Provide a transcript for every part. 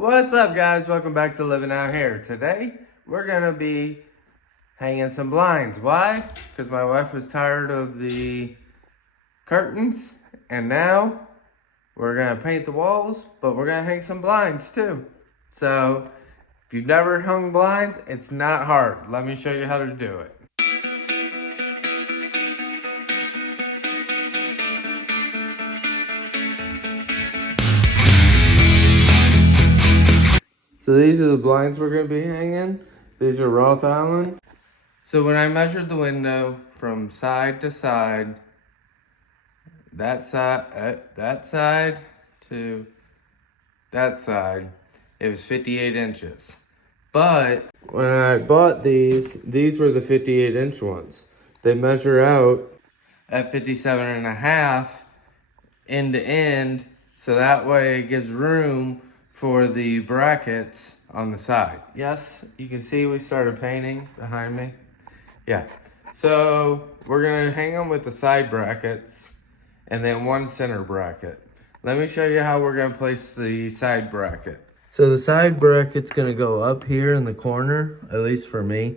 What's up, guys? Welcome back to Living Out Here. Today, we're gonna be hanging some blinds. Why? Because my wife was tired of the curtains, and now we're gonna paint the walls, but we're gonna hang some blinds too. So, if you've never hung blinds, it's not hard. Let me show you how to do it. So these are the blinds we're going to be hanging. These are Roth Allen. So when I measured the window from side to side, that side to that side, it was 58 inches. But when I bought these were the 58-inch ones. They measure out at 57.5 end to end, so that way it gives room for the brackets on the side. Yes, you can see we started painting behind me. Yeah, so we're gonna hang them with the side brackets and then one center bracket. Let me show you how we're gonna place the side bracket. So the side bracket's gonna go up here in the corner, at least for me,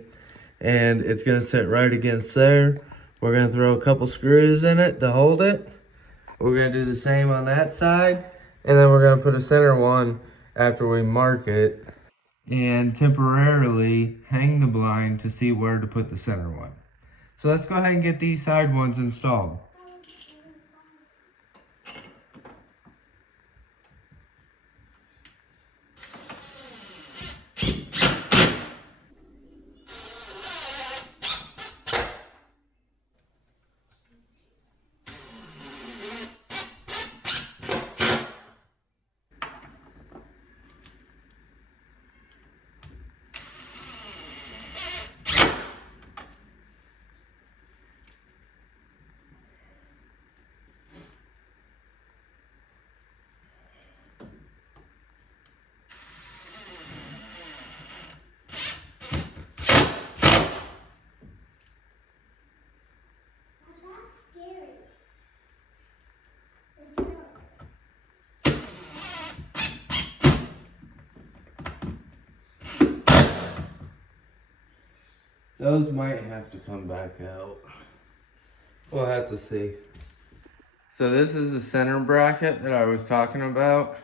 and it's gonna sit right against there. We're gonna throw a couple screws in it to hold it. We're gonna do the same on that side, and then we're gonna put a center one after we mark it and temporarily hang the blind to see where to put the center one. So let's go ahead and get these side ones installed. Those might have to come back out. We'll have to see. So this is the center bracket that I was talking about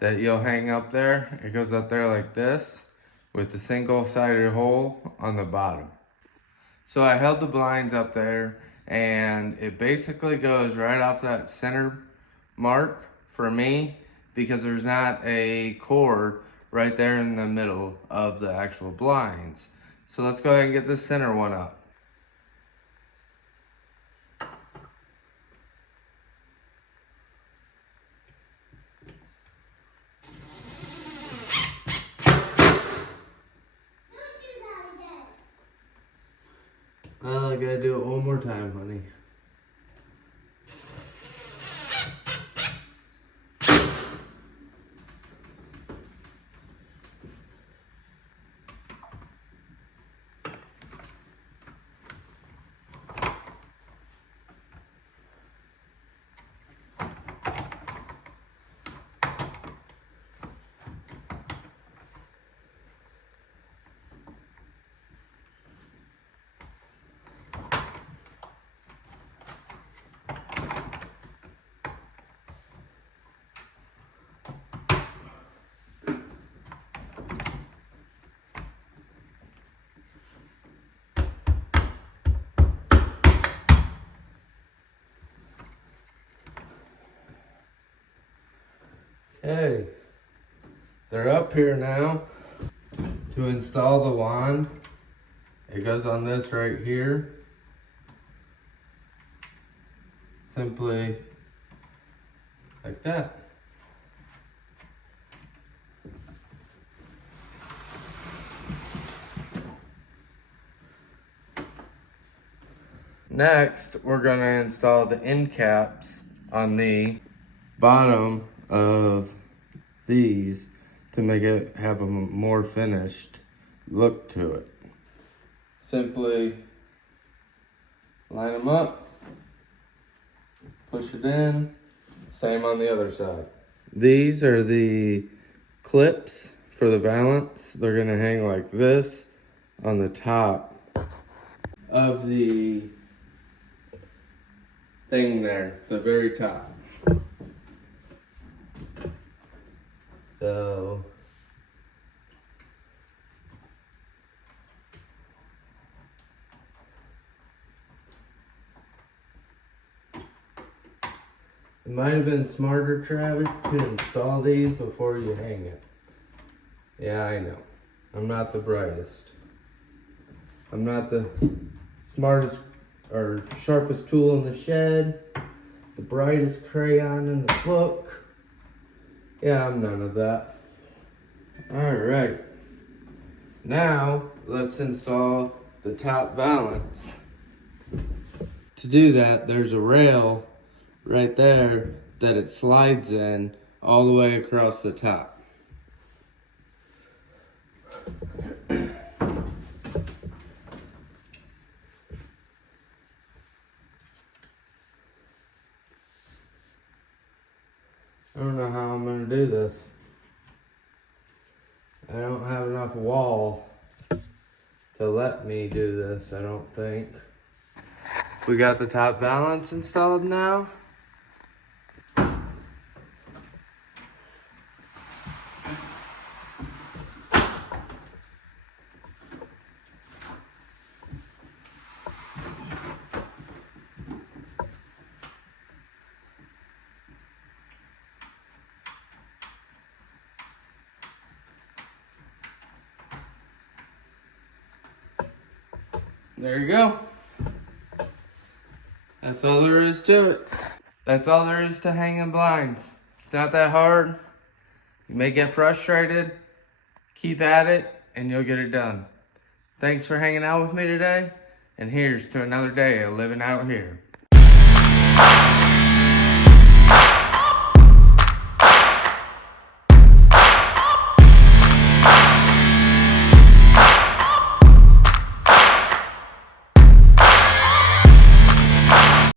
that you'll hang up there. It goes up there like this with the single-sided hole on the bottom. So I held the blinds up there and it basically goes right off that center mark for me because there's not a cord right there in the middle of the actual blinds. So let's go ahead and get this center one up. I gotta do it one more time, honey. Okay, they're up here now. To install the wand, it goes on this right here. Simply like that. Next, we're going to install the end caps on the bottom of these to make it have a more finished look to it. Simply line them up, push it in, same on the other side. These are the clips for the valance. They're gonna hang like this on the top of the thing there, the very top. So it might have been smarter, Travis, to install these before you hang it. Yeah, I know. I'm not the brightest. I'm not the smartest or sharpest tool in the shed, the brightest crayon in the book. Yeah, I'm none of that. All right. Now, let's install the top valance. To do that, there's a rail right there that it slides in all the way across the top. I don't know how I'm gonna do this. I don't have enough wall to let me do this, I don't think. We got the top valance installed now. There you go. That's all there is to it. That's all there is to hanging blinds. It's not that hard. You may get frustrated. Keep at it and you'll get it done. Thanks for hanging out with me today. And here's to another day of living out here.